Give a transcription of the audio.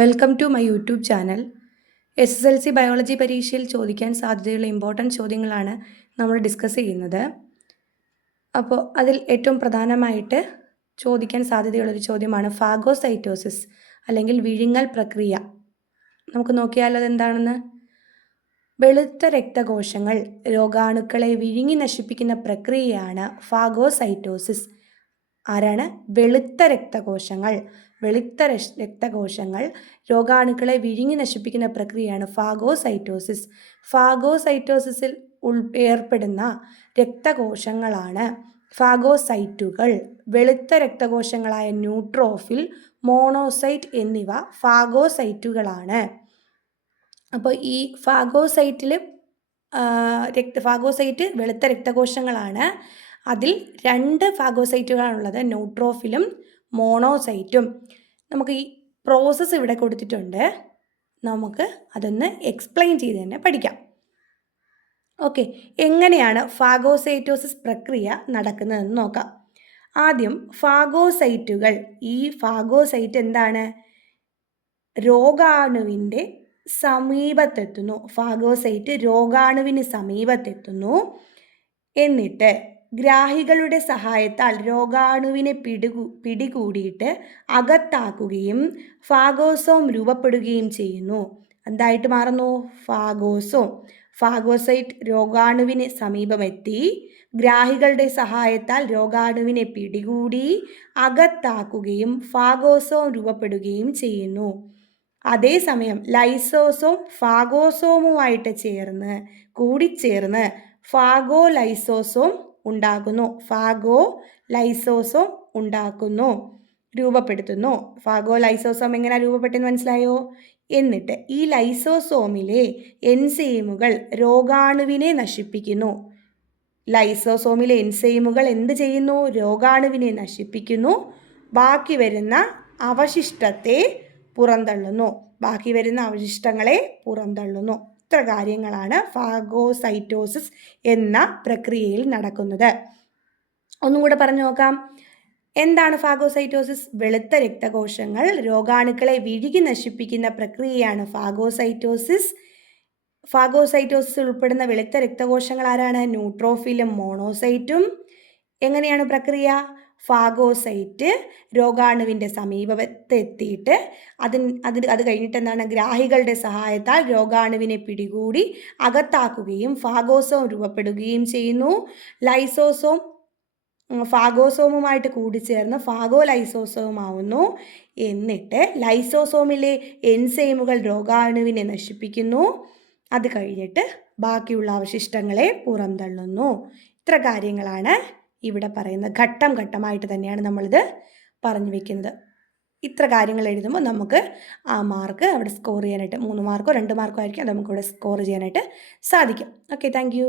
Welcome to my YouTube channel. SSLC biology പരീക്ഷയിൽ ചോദിക്കാൻ സാധ്യതയുള്ള ഇമ്പോർട്ടൻറ്റ് ചോദ്യങ്ങളാണ് നമ്മൾ ഡിസ്കസ് ചെയ്യുന്നത്. അപ്പോൾ അതിൽ ഏറ്റവും പ്രധാനമായിട്ട് ചോദിക്കാൻ സാധ്യതയുള്ളൊരു ചോദ്യമാണ് ഫാഗോസൈറ്റോസിസ് അല്ലെങ്കിൽ വിഴുങ്ങൽ പ്രക്രിയ. നമുക്ക് നോക്കിയാൽ അതെന്താണെന്ന്. വെളുത്ത രക്തകോശങ്ങൾ രോഗാണുക്കളെ വിഴുങ്ങി നശിപ്പിക്കുന്ന പ്രക്രിയയാണ് ഫാഗോസൈറ്റോസിസ്. ആരാണ്? വെളുത്ത രക്തകോശങ്ങൾ. രക്തകോശങ്ങൾ രോഗാണുക്കളെ വിഴുങ്ങി നശിപ്പിക്കുന്ന പ്രക്രിയയാണ് ഫാഗോസൈറ്റോസിസ്. ഫാഗോസൈറ്റോസിസിൽ ഏർപ്പെടുന്ന രക്തകോശങ്ങളാണ് ഫാഗോസൈറ്റുകൾ. വെളുത്ത രക്തകോശങ്ങളായ ന്യൂട്രോഫിൽ, മോണോസൈറ്റ് എന്നിവ ഫാഗോസൈറ്റുകളാണ്. അപ്പോൾ ഈ ഫാഗോസൈറ്റ് വെളുത്ത രക്തകോശങ്ങളാണ്. അതിൽ 2 ഫാഗോസൈറ്റുകളാണുള്ളത്, ന്യൂട്രോഫിലും മോണോസൈറ്റും. നമുക്ക് ഈ പ്രോസസ്സ് ഇവിടെ കൊടുത്തിട്ടുണ്ട്, നമുക്ക് അതൊന്ന് എക്സ്പ്ലെയിൻ ചെയ്ത് തന്നെ പഠിക്കാം. ഓക്കെ, എങ്ങനെയാണ് ഫാഗോസൈറ്റോസിസ് പ്രക്രിയ നടക്കുന്നതെന്ന് നോക്കാം. ആദ്യം ഫാഗോസൈറ്റുകൾ, ഈ ഫാഗോസൈറ്റ് എന്താണ്? രോഗാണുവിൻ്റെ സമീപത്തെത്തുന്നു. ഫാഗോസൈറ്റ് രോഗാണുവിന് സമീപത്തെത്തുന്നു. എന്നിട്ട് ഗ്രാഹികളുടെ സഹായത്താൽ രോഗാണുവിനെ പിടികൂടിയിട്ട് അകത്താക്കുകയും ഫാഗോസോം രൂപപ്പെടുകയും ചെയ്യുന്നു. എന്തായിട്ട് മാറുന്നു? ഫാഗോസോം. ഫാഗോസൈറ്റ് രോഗാണുവിന് സമീപമെത്തി ഗ്രാഹികളുടെ സഹായത്താൽ രോഗാണുവിനെ പിടികൂടി അകത്താക്കുകയും ഫാഗോസോം രൂപപ്പെടുകയും ചെയ്യുന്നു. അതേസമയം ലൈസോസോം ഫാഗോസോമുമായിട്ട് കൂടിച്ചേർന്ന് ഫാഗോലൈസോസോം രൂപപ്പെടുത്തുന്നു. ഫാഗോലൈസോസോം എങ്ങനെ രൂപപ്പെട്ടെന്ന് മനസ്സിലായോ? എന്നിട്ട് ഈ ലൈസോസോമിലെ എൻസൈമുകൾ രോഗാണുവിനെ നശിപ്പിക്കുന്നു. ലൈസോസോമിലെ എൻസൈമുകൾ എന്ത് ചെയ്യുന്നു? രോഗാണുവിനെ നശിപ്പിക്കുന്നു. ബാക്കി വരുന്ന അവശിഷ്ടങ്ങളെ പുറന്തള്ളുന്നു. ഇത്ര കാര്യങ്ങളാണ് ഫാഗോസൈറ്റോസിസ് എന്ന പ്രക്രിയയിൽ നടക്കുന്നത്. ഒന്നും കൂടെ പറഞ്ഞു നോക്കാം. എന്താണ് ഫാഗോസൈറ്റോസിസ്? വെളുത്ത രക്തകോശങ്ങൾ രോഗാണുക്കളെ വിഴുങ്ങി നശിപ്പിക്കുന്ന പ്രക്രിയയാണ് ഫാഗോസൈറ്റോസിസ്. ഫാഗോസൈറ്റോസിസ് ഉൾപ്പെടുന്ന വെളുത്ത രക്തകോശങ്ങൾ ആരാണ്? ന്യൂട്രോഫിലും മോണോസൈറ്റും. എങ്ങനെയാണ് പ്രക്രിയ? ഫാഗോസൈറ്റ് രോഗാണുവിൻ്റെ സമീപത്തെത്തിയിട്ട് അത് കഴിഞ്ഞിട്ട് എന്താണ്? ഗ്രാഹികളുടെ സഹായത്താൽ രോഗാണുവിനെ പിടികൂടി അകത്താക്കുകയും ഫാഗോസോം രൂപപ്പെടുകയും ചെയ്യുന്നു. ലൈസോസോം ഫാഗോസോമുമായിട്ട് കൂടിച്ചേർന്ന് ഫാഗോലൈസോസോം ആവുന്നു. എന്നിട്ട് ലൈസോസോമിലെ എൻസൈമുകൾ രോഗാണുവിനെ നശിപ്പിക്കുന്നു. അത് കഴിഞ്ഞിട്ട് ബാക്കിയുള്ള അവശിഷ്ടങ്ങളെ പുറന്തള്ളുന്നു. ഇത്ര കാര്യങ്ങളാണ് ഇവിടെ പറയുന്നത്. ഘട്ടം ഘട്ടമായിട്ട് തന്നെയാണ് നമ്മളിത് പറഞ്ഞു വെക്കുന്നത്. ഇത്ര കാര്യങ്ങൾ എഴുതുമ്പോൾ നമുക്ക് ആ മാർക്ക് അവിടെ സ്കോർ ചെയ്യാനായിട്ട് 3 മാർക്കോ 2 മാർക്കോ ആയിരിക്കും, അത് നമുക്കിവിടെ സ്കോർ ചെയ്യാനായിട്ട് സാധിക്കും. Okay, thank you.